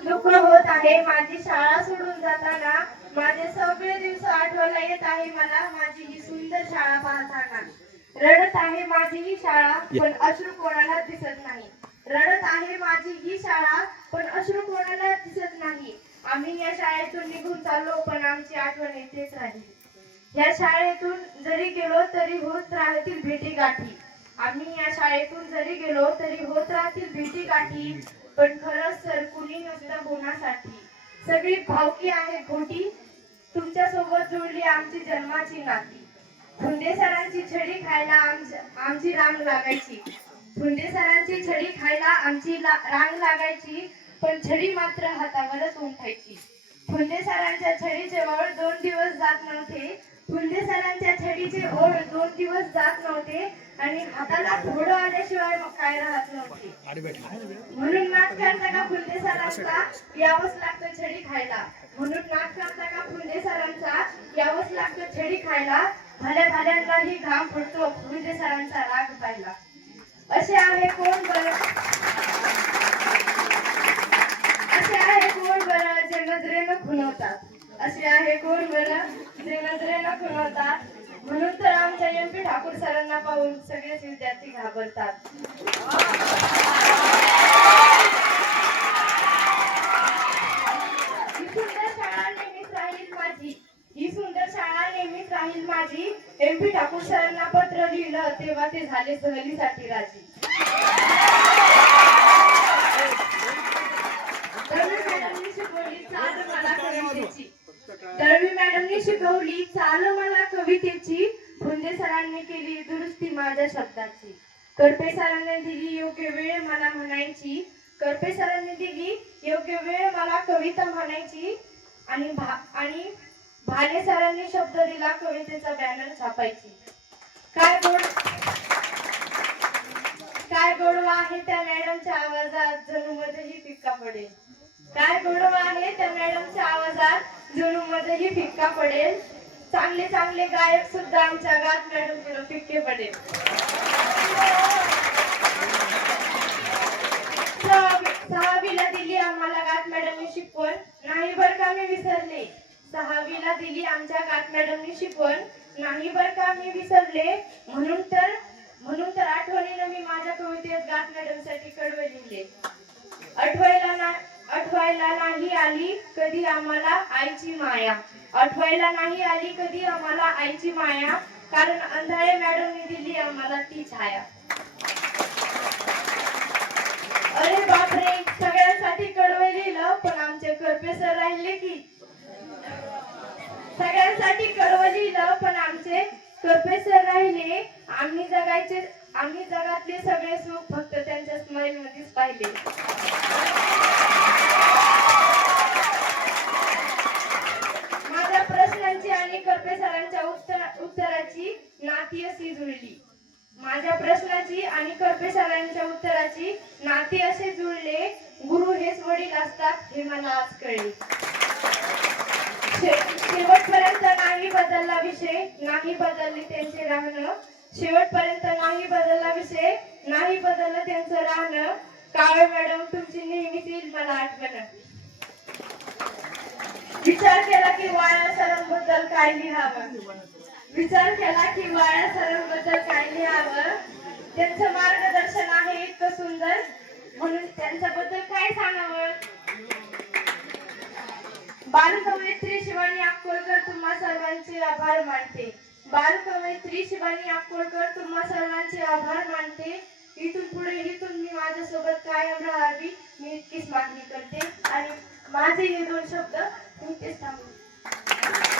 खूप दुःख होत आहे माझी शाळा सोडून जाताना. माझे सगळे दिवस आठवायला येत आहे मला माझी ही सुंदर शाळा पाहताना. रडत आहे माझी ही शाळा पण अश्रू कोणाला दिसत नाही. रडत आहे माझी ही शाळा पण अश्रू कोणाला दिसत नाही. आम्ही या शाळेतून निघून चाललो पण आमची आठवण येतेच राहिली. या शाळेतून जरी गेलो तरी होत राहतील भेटी गाठी. आम्ही या शाळेतून जरी गेलो तरी होत राहतील भेटी गाठी. पण खरंच सर कुणी नसतं कोणासाठी. सगळी भावकी आहे खोटी. तुमच्या सोबत जुळली आमची जन्माची नाती. फुंदे सरांची छडी खायला आमची रांग लागायची. फुंदे सरांची छडी खायला आमची रांग लागायची. पण छडी मात्र हातावरच उमठायची. फुंदे सरांच्या छडीचे ओळ 2 दिवस जात नव्हते. फुंदे सरांच्या छडीचे ओळ 2 दिवस जात नव्हते आणि हाताला फोड आल्याशिवाय मग काय राहत नव्हते. म्हणून नाच करता का फुंदे सरांचा यावंच लागतं छडी खायला. म्हणून नाच करता का फुंदे सरांचा यावंच लागतं छडी खायला. भल्या भाल्यांनाही घाम फुटतो फुंदे सरांचा राग पाहिला. असे आहे कोण बरं असे आहे कोण बरं जे नजरेनं खुणवतात. असे आहे कोण बरं जे नजरेनं खुणवतात. म्हणून तर आमच्या MP ठाकूर सरांना पाहून सगळेच विद्यार्थी घाबरतात. ही सुंदर शाळा नेहमीच राहील माझी. ही सुंदर शाळा नेहमीच राहील माझी. MP ठाकूर सरांना पत्र लिहिलं तेव्हा ते झाले सहलीसाठी राजी. दळवी मॅडमनी शिकवली चाल मला कवितेची. फुंदे सरांनी केली दुरुस्ती माझ्या शब्दाची. करपे सरांनी दिली योग्य वेळ मला म्हणायची. करपे सरांनी दिली योग्य वेळ मला कविता म्हणायची. आणि भाले सरांनी शब्द दिला कवितेचा बॅनर छापायची. काय गोडवा आहे त्या मॅडमच्या आवाजात जणू मध्येही फिक्का पडेल. काय गोडवा आहे त्या मॅडमच्या आवाजात जणू मध्येही फिक्का पडेल. चांगले चांगले गायक सुद्धा आमच्या गात मॅडम पुढे फिक्के पडेल. सहावीला दिली आम्हाला गात मॅडमनी शिकवण नाही बर का मी विसरले. सहावीला दिली आमच्या गात मॅडमनी शिकवण नाही बर का मी विसरले. म्हणून तर आठवणीनं मी माझ्या कवितेत गात मॅडमसाठी कडवे लिहिले. आठवायला नाही आली कधी आम्हाला आईची माया. आठवायला नाही आली कधी आम्हाला आईची माया. कारण अंधाळे मॅडमने दिली आम्हाला ती छाया. अरे बापरे सगळ्यांसाठी कडवे लिहिलं पण आमचे करपे सर राहिले की. सगळ्यांसाठी कडवं लिहिलं पण आमचे करपे सर राहिले. आम्ही जगातले सगळे सुख फक्त त्यांच्या स्माइल मध्येच पाहिले. माझ्या प्रश्नांची आणि करपे सरांच्या उत्तराची नाती अशी जुळली. माझ्या प्रश्नाची आणि करपे सरांच्या उत्तराची नाती असे जुळले. गुरु हेच वडील असतात हे मला आज कळले. शेवटपर्यंत नाही बदलला विषय नाही बदलले त्यांचे राहणं. शेवटपर्यंत नाही बदलला विषय नाही बदललं त्यांचं राहणं. काळे मॅडम तुमची नेहमीच येईल मला आठवण. विचार केला की वाया सरांबद्दल काय लिहावं. विचार केला की वाया सरांबद्दल काय लिहावं. त्यांचं मार्गदर्शन आहे इतकं सुंदर म्हणून त्यांच्याबद्दल काय सांगावं. बालकवयित्री शिवानी अक्कोळकर तुम्हा सर्वांचे आभार मानते. बालकवयित्री शिवानी अक्कोळकर तुम्हा सर्वांचे आभार मानते. इथून पुढेही तुम्ही माझ्यासोबत कायम राहावी मी इतकीच मागणी करते. आणि माझे हे 2 शब्द इथेच थांबवते.